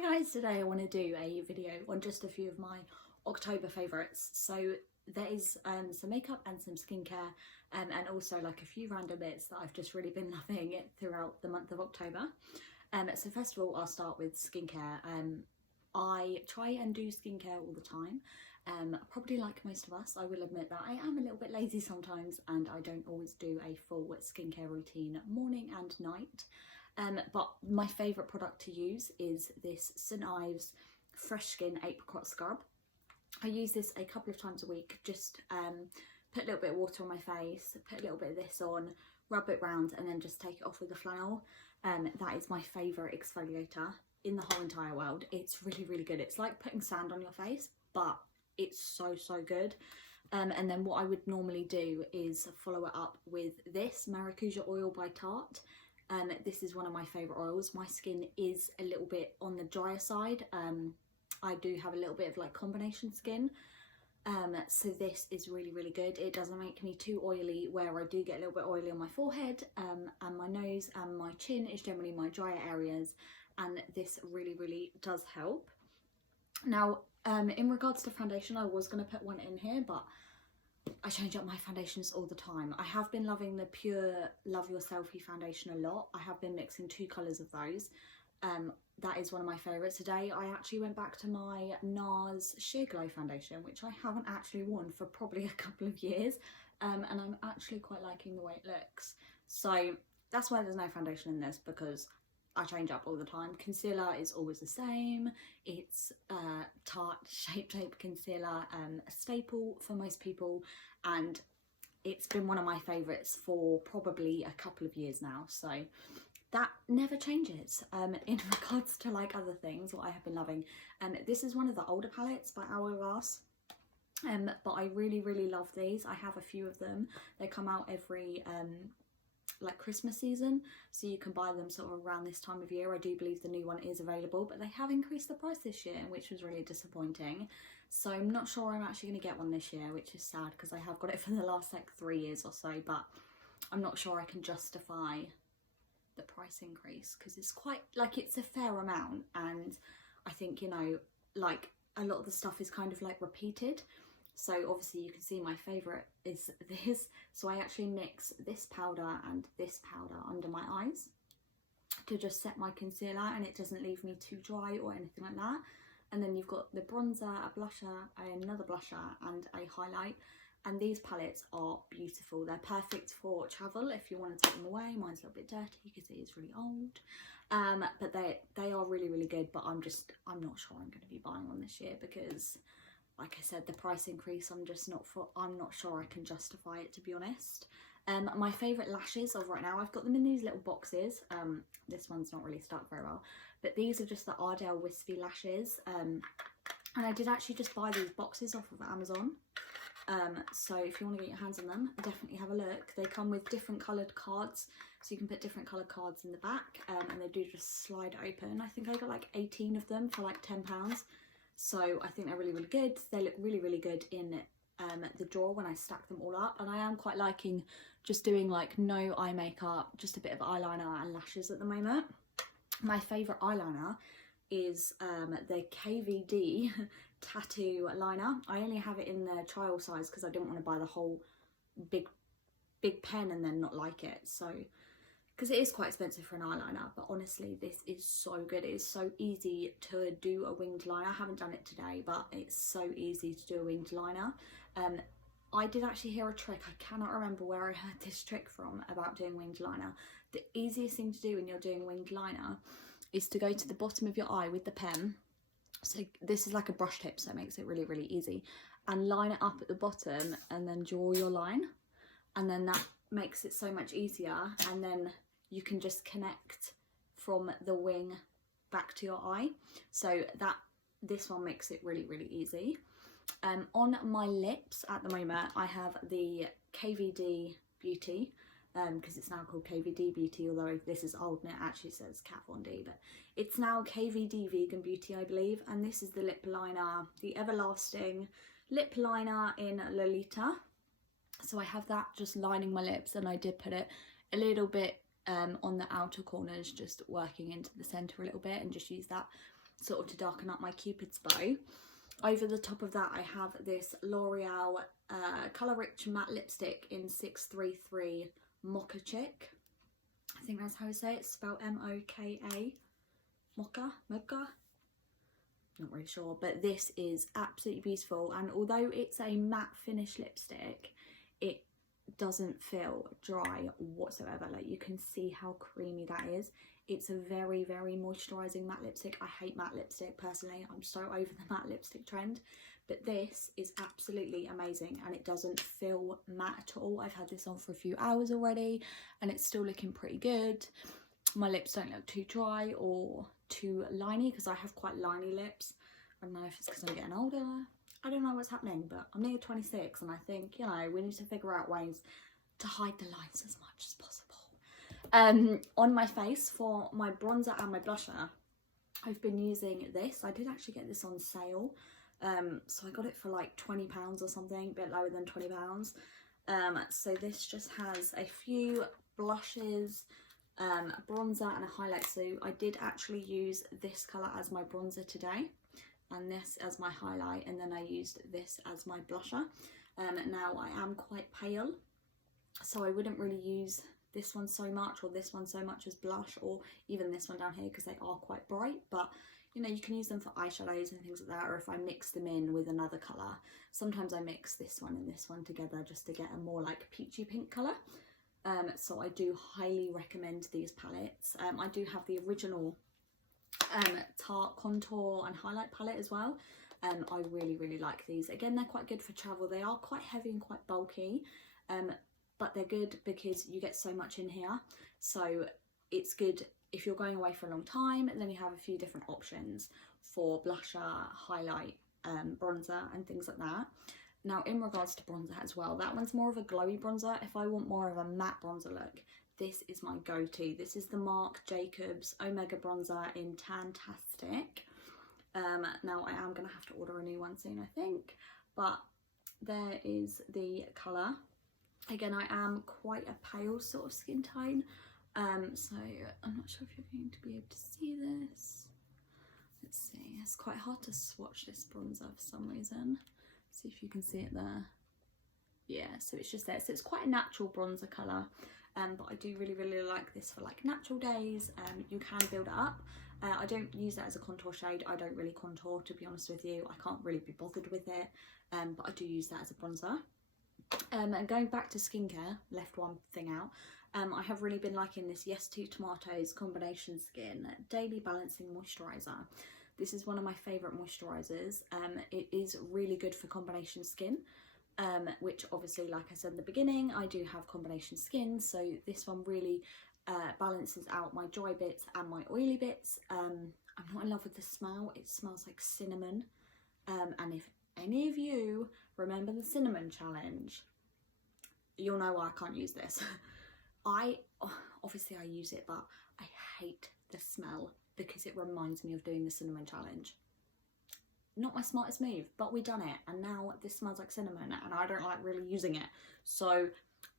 Hi guys, today I want to do a video on just a few of my October favourites. So there is some makeup and some skincare and also like a few random bits that I've just really been loving throughout the month of October. So first of all, I'll start with skincare. I try and do skincare all the time. Probably like most of us, I will admit that I am a little bit lazy sometimes and I don't always do a full skincare routine morning and night. But my favourite product to use is this St. Ives Fresh Skin Apricot Scrub. I use this a couple of times a week, just put a little bit of water on my face, put a little bit of this on, rub it round and then just take it off with a flannel. That is my favourite exfoliator in the whole entire world. It's really, really good. It's like putting sand on your face, but it's so good. And then what I would normally do is follow it up with this Maracuja oil by Tarte. This is one of my favourite oils. My skin is a little bit on the drier side. I do have a little bit of like combination skin. So this is really, really good. It doesn't make me too oily, where I do get a little bit oily on my forehead and my nose, and my chin is generally my drier areas. And this really, really does help. Now, in regards to foundation, I was going to put one in here, but I change up my foundations all the time. I have been loving the Pure Love Your Selfie foundation a lot. I have been mixing two colours of those. That is one of my favourites. Today I actually went back to my NARS Sheer Glow foundation, which I haven't actually worn for probably a couple of years, and I'm actually quite liking the way it looks. So that's why there's no foundation in this, because I change up all the time. Concealer is always the same. It's Tarte Shape Tape Concealer, a staple for most people, and it's been one of my favourites for probably a couple of years now, so that never changes. In regards to like other things, what I have been loving, this is one of the older palettes by Hourglass, but I really, really love these. I have a few of them. They come out every like Christmas season, so you can buy them sort of around this time of year. I do believe the new one is available, but they have increased the price this year, which was really disappointing. So I'm not sure I'm actually going to get one this year, which is sad because I have got it for the last like 3 years or so, but I'm not sure I can justify the price increase because it's quite like, it's a fair amount, and I think, you know, like a lot of the stuff is kind of like repeated. So obviously you can see my favourite is this. So I actually mix this powder and this powder under my eyes to just set my concealer, and it doesn't leave me too dry or anything like that. And then you've got the bronzer, a blusher, another blusher and a highlight. And these palettes are beautiful. They're perfect for travel if you want to take them away. Mine's a little bit dirty, you can see it's really old. But they are really, really good, but I'm not sure I'm going to be buying one this year because, like I said, the price increase, I'm not sure I can justify it, to be honest. My favourite lashes of right now, I've got them in these little boxes. This one's not really stuck very well, but these are just the Ardell Wispy lashes. And I did actually just buy these boxes off of Amazon. So if you want to get your hands on them, definitely have a look. They come with different coloured cards, so you can put different coloured cards in the back, and they do just slide open. I think I got like 18 of them for like £10. So I think they're really, really good. They look really, really good in the drawer when I stack them all up. And I am quite liking just doing like no eye makeup, just a bit of eyeliner and lashes at the moment. My favourite eyeliner is the KVD Tattoo Liner. I only have it in the trial size because I didn't want to buy the whole big pen and then not like it. So, because it is quite expensive for an eyeliner, but honestly this is so good. It is so easy to do a winged liner. I haven't done it today, but it's so easy to do a winged liner. I did actually hear a trick, I cannot remember where I heard this trick from about doing winged liner. The easiest thing to do when you're doing winged liner is to go to the bottom of your eye with the pen. So this is like a brush tip, so it makes it really, really easy, and line it up at the bottom and then draw your line, and then that makes it so much easier, and then you can just connect from the wing back to your eye. So this one makes it really, really easy. On my lips at the moment I have the KVD Beauty, because it's now called KVD Beauty, although this is old and it actually says Kat Von D, but it's now KVD Vegan Beauty, I believe. And this is the lip liner, the Everlasting Lip Liner in Lolita. So I have that just lining my lips, and I did put it a little bit on the outer corners, just working into the centre a little bit, and just use that sort of to darken up my Cupid's bow. Over the top of that I have this L'Oreal Colour Rich Matte Lipstick in 633 Mocha Chick. I think that's how I say it, spelled M-O-K-A. Mocha? Not really sure, but this is absolutely beautiful, and although it's a matte finish lipstick, it doesn't feel dry whatsoever. Like, you can see how creamy that is. It's a very, very moisturising matte lipstick. I hate matte lipstick personally. I'm so over the matte lipstick trend, but this is absolutely amazing, and it doesn't feel matte at all. I've had this on for a few hours already and it's still looking pretty good. My lips don't look too dry or too liney, because I have quite liney lips. I don't know if it's because I'm getting older. I don't know what's happening, but I'm nearly 26 and I think, you know, we need to figure out ways to hide the lines as much as possible. On my face for my bronzer and my blusher, I've been using this. I did actually get this on sale. So I got it for like £20 or something, a bit lower than £20. So this just has a few blushes, a bronzer and a highlight. So I did actually use this colour as my bronzer today and this as my highlight, and then I used this as my blusher. Now I am quite pale, so I wouldn't really use this one so much or this one so much as blush, or even this one down here, because they are quite bright. But you know, you can use them for eyeshadows and things like that, or if I mix them in with another colour. Sometimes I mix this one and this one together just to get a more like peachy pink colour. So I do highly recommend these palettes. I do have the original Tarte contour and highlight palette as well. I really like these. Again, they're quite good for travel. They are quite heavy and quite bulky, but they're good because you get so much in here. So it's good if you're going away for a long time, and then you have a few different options for blusher, highlight, bronzer and things like that. Now in regards to bronzer as well, that one's more of a glowy bronzer. If I want more of a matte bronzer look, this is my go-to. This is the Marc Jacobs Omega Bronzer in Tantastic. Now I am going to have to order a new one soon, I think, but there is the colour. Again, I am quite a pale sort of skin tone, so I'm not sure if you're going to be able to see this. Let's see, it's quite hard to swatch this bronzer for some reason. See if you can see it there. Yeah, so it's just there. So it's quite a natural bronzer colour, but I do really like this for like natural days. You can build it up. I don't use that as a contour shade. I don't really contour, to be honest with you. I can't really be bothered with it, but I do use that as a bronzer. And going back to skincare, left one thing out. I have really been liking this Yes to Tomatoes Combination Skin Daily Balancing Moisturizer. This is one of my favourite moisturisers. It is really good for combination skin, which obviously, like I said in the beginning, I do have combination skin, so this one really balances out my dry bits and my oily bits. I'm not in love with the smell. It smells like cinnamon, and if any of you remember the cinnamon challenge, you'll know why I can't use this. Obviously I use it, but I hate the smell because it reminds me of doing the cinnamon challenge. Not my smartest move, but we done it, and now this smells like cinnamon and I don't like really using it, so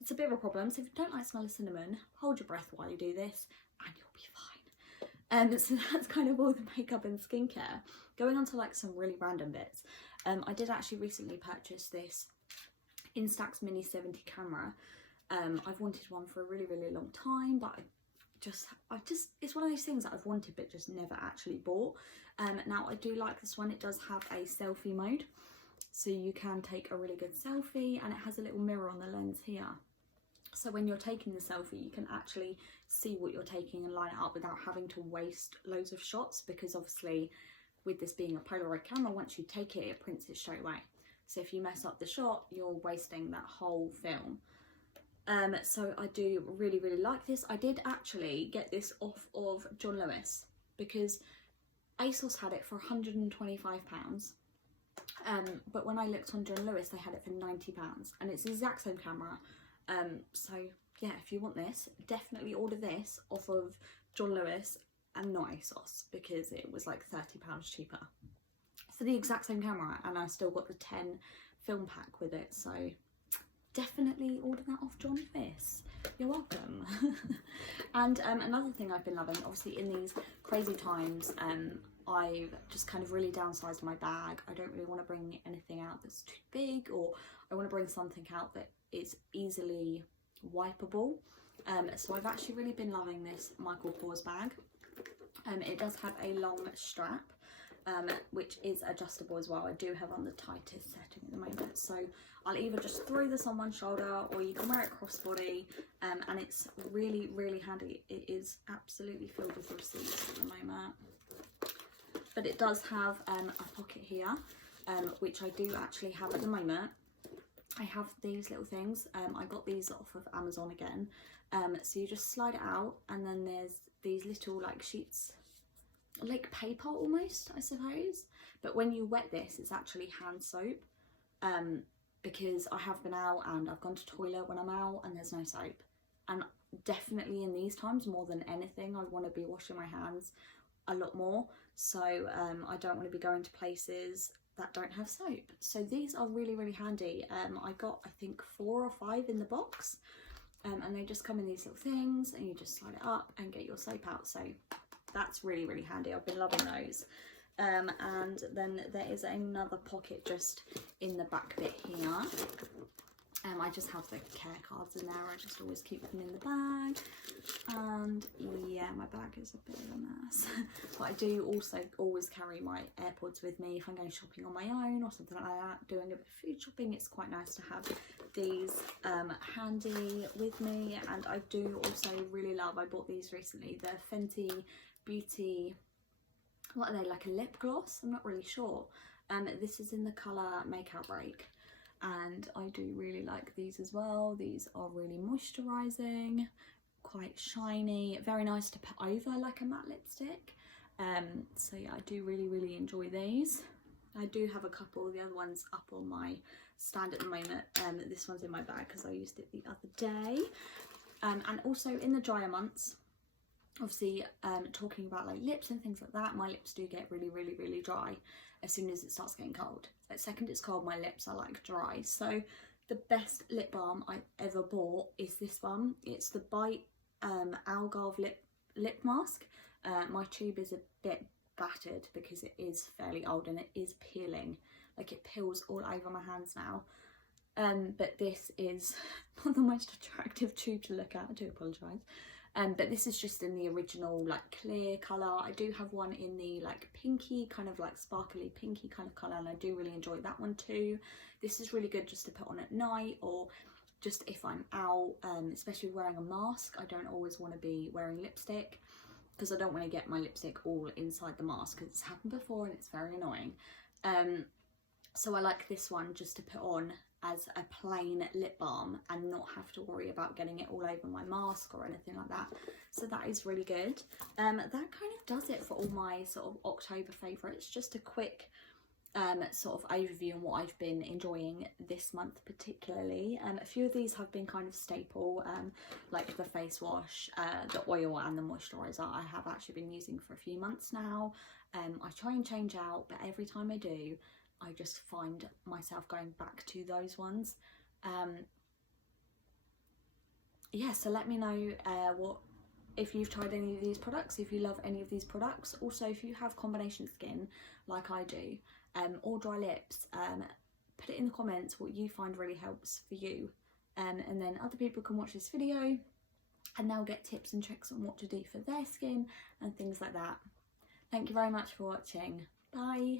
it's a bit of a problem. So if you don't like the smell of cinnamon, hold your breath while you do this and you'll be fine. So that's kind of all the makeup and skincare. Going on to like some really random bits, I did actually recently purchase this Instax Mini 70 camera. I've wanted one for a really long time, but it's one of those things that I've wanted but just never actually bought. Now I do like this one. It does have a selfie mode, so you can take a really good selfie, and it has a little mirror on the lens here. So when you're taking the selfie, you can actually see what you're taking and line it up without having to waste loads of shots, because obviously with this being a Polaroid camera, once you take it, it prints it straight away. So if you mess up the shot, you're wasting that whole film. So I do really like this. I did actually get this off of John Lewis because ASOS had it for £125, but when I looked on John Lewis they had it for £90, and it's the exact same camera. So yeah, if you want this, definitely order this off of John Lewis and not ASOS, because it was like £30 cheaper for the exact same camera, and I still got the 10 film pack with it. So definitely order that off John Lewis. You're welcome. And another thing I've been loving, obviously in these crazy times, I've just kind of really downsized my bag. I don't really want to bring anything out that's too big, or I want to bring something out that is easily wipeable. So I've actually really been loving this Michael Kors bag. It does have a long strap, which is adjustable as well. I do have on the tightest setting at the moment, so I'll either just throw this on one shoulder, or you can wear it crossbody, and it's really, really handy. It is absolutely filled with receipts at the moment. But it does have a pocket here, which I do actually have at the moment. I have these little things. I got these off of Amazon again. So you just slide it out, and then there's these little like sheets, like paper almost, I suppose. But when you wet this, it's actually hand soap, because I have been out and I've gone to toilet when I'm out and there's no soap. And definitely in these times, more than anything, I want to be washing my hands a lot more. So I don't want to be going to places that don't have soap. So these are really, really handy. I got, I think, 4 or 5 in the box, and they just come in these little things, and you just slide it up and get your soap out. So that's really, really handy. I've been loving those. And then there is another pocket just in the back bit here. I just have the care cards in there. I just always keep them in the bag. And yeah, my bag is a bit of a mess. But I do also always carry my AirPods with me if I'm going shopping on my own or something like that. Doing a bit of food shopping, it's quite nice to have these handy with me. And I do also really love, I bought these recently, the Fenty Beauty, what are they, like a lip gloss? I'm not really sure. This is in the colour Make Out Break. And I do really like these as well. These are really moisturising, quite shiny, very nice to put over like a matte lipstick. So yeah, I do really, really enjoy these. I do have a couple of the other ones up on my stand at the moment. This one's in my bag because I used it the other day. And also in the drier months, obviously talking about like lips and things like that, my lips do get really, really, really dry as soon as it starts getting cold. The second it's cold, my lips are like dry. So the best lip balm I ever bought is this one. It's the Bite Algarve lip mask. My tube is a bit battered because it is fairly old and it is peeling. Like, it peels all over my hands now. But this is not the most attractive tube to look at. I do apologise. But this is just in the original like clear colour. I do have one in the like pinky, kind of like sparkly pinky kind of colour, and I do really enjoy that one too. This is really good just to put on at night, or just if I'm out, especially wearing a mask. I don't always want to be wearing lipstick because I don't want to get my lipstick all inside the mask, because it's happened before and it's very annoying. So I like this one just to put on as a plain lip balm and not have to worry about getting it all over my mask or anything like that. So that is really good. That kind of does it for all my sort of October favourites. Just a quick sort of overview on what I've been enjoying this month particularly. A few of these have been kind of staple, like the face wash, the oil and the moisturizer I have actually been using for a few months now. I try and change out, but every time I do, I just find myself going back to those ones. Yeah, so let me know if you've tried any of these products, if you love any of these products. Also, if you have combination skin like I do, or dry lips, put it in the comments what you find really helps for you. And then other people can watch this video and they'll get tips and tricks on what to do for their skin and things like that. Thank you very much for watching. Bye.